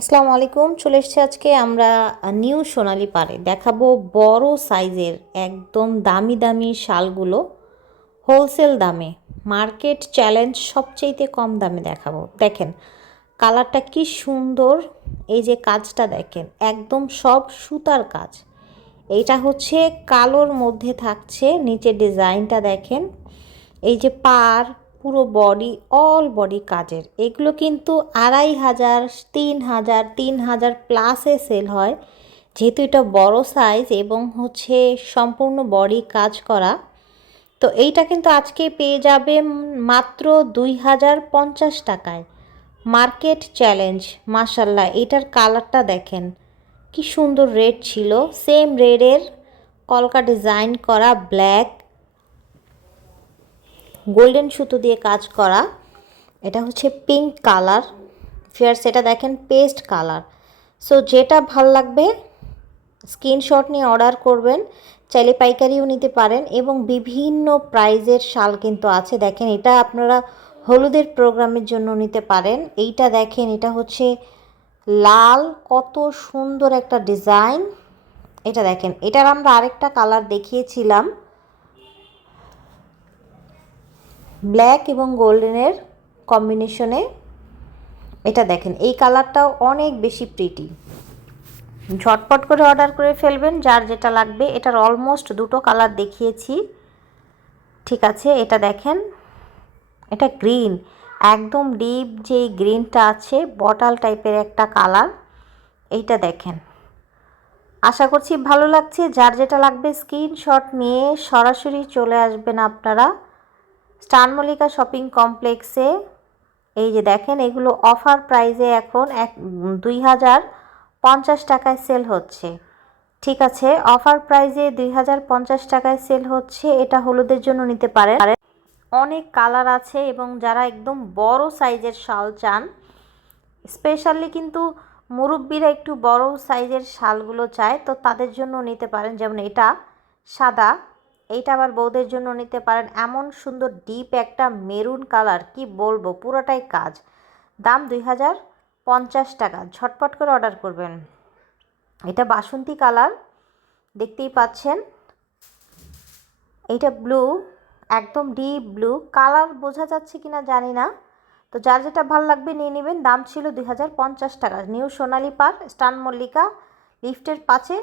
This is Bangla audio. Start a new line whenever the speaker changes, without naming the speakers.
আসসালামু আলাইকুম, চলে এসেছি আজকে আমরা নিউ সোনালি পারে দেখাবো বড় সাইজের একদম দামি দামি শালগুলো হোলসেল দামে। মার্কেট চ্যালেঞ্জ সবচেয়েতে কম দামে দেখাবো। দেখেন, কালারটা কি সুন্দর। এই যে কাজটা দেখেন, একদম সব সুতার কাজ। এইটা হচ্ছে কালোর মধ্যে থাকছে, নিচে ডিজাইনটা দেখেন। এই যে পার পুরো বডি অল বডি কাজের। এগুলো কিন্তু আড়াই হাজার, তিন হাজার তিন হাজার প্লাসে সেল হয়। যেহেতু এটা বড় সাইজ এবং হচ্ছে সম্পূর্ণ বডি কাজ করা, তো এইটা কিন্তু আজকে পেয়ে যাবে মাত্র দুই হাজার পঞ্চাশ টাকায়। মার্কেট চ্যালেঞ্জ মাসাল্লাহ এটার কালারটা দেখেন। কি সুন্দর রেড ছিল। সেম রেডের কলকা ডিজাইন করা ব্ল্যাক গোল্ডেন সুতো দিয়ে কাজ করা। এটা হচ্ছে পিঙ্ক কালার ফিয়ার সেটা দেখেন পেস্ট কালার সো যেটা ভালো লাগবে স্ক্রিনশট নিয়ে অর্ডার করবেন, চাইলে পাইকারিও নিতে পারেন এবং বিভিন্ন প্রাইজের শাল কিন্তু আছে। দেখেন, এটা আপনারা হলুদের প্রোগ্রামের জন্য নিতে পারেন। এইটা দেখেন, এটা হচ্ছে লাল, কত সুন্দর একটা ডিজাইন এটা দেখেন, এটার আমরা আরেকটা কালার দেখিয়েছিলাম। ব্ল্যাক এবং গোল্ডেনের কম্বিনেশনে এটা দেখেন। এই কালারটাও অনেক বেশি প্রিটি ঝটপট করে অর্ডার করে ফেলবেন, যার যেটা লাগবে। এটার অলমোস্ট দুটো কালার দেখিয়েছি। ঠিক আছে, এটা দেখেন। এটা গ্রিন একদম ডিপ যে গ্রিনটা আছে বটাল টাইপের একটা কালার। এইটা দেখেন। আশা করছি ভালো লাগছে। যার যেটা লাগবে স্ক্রিনশট নিয়ে সরাসরি চলে আসবেন আপনারা। স্টার মল্লিকা শপিং কমপ্লেক্সে, এই যে দেখেন, এগুলো অফার প্রাইজে এখন এক দুই হাজার পঞ্চাশ টাকায় সেল হচ্ছে। ঠিক আছে, অফার প্রাইজে দুই হাজার পঞ্চাশ টাকায় সেল হচ্ছে, এটা হলুদের জন্য নিতে পারেন। অনেক কালার আছে এবং যারা একদম বড় সাইজের শাল চান, স্পেশালি কিন্তু মুরব্বীরা একটু বড় সাইজের শালগুলো চায়, তো তাদের জন্য নিতে পারেন। যেমন এটা সাদা এইটা আবার বৌদের জন্য নিতে পারেন। এমন সুন্দর ডিপ একটা মেরুন কালার কি বলব? পুরোটাই কাজ। দাম দুই হাজার পঞ্চাশ টাকা। ঝটপট করে অর্ডার করবেন। এটা বাসন্তী কালার দেখতেই পাচ্ছেন। এইটা ব্লু একদম ডিপ ব্লু কালার বোঝা যাচ্ছে কিনা জানি না। তো যার যেটা ভালো লাগবে নিয়ে নেবেন। দাম ছিল দুই হাজার পঞ্চাশ টাকা। নিউ সোনালি পার্ক স্টান মল্লিকা লিফটের পাশে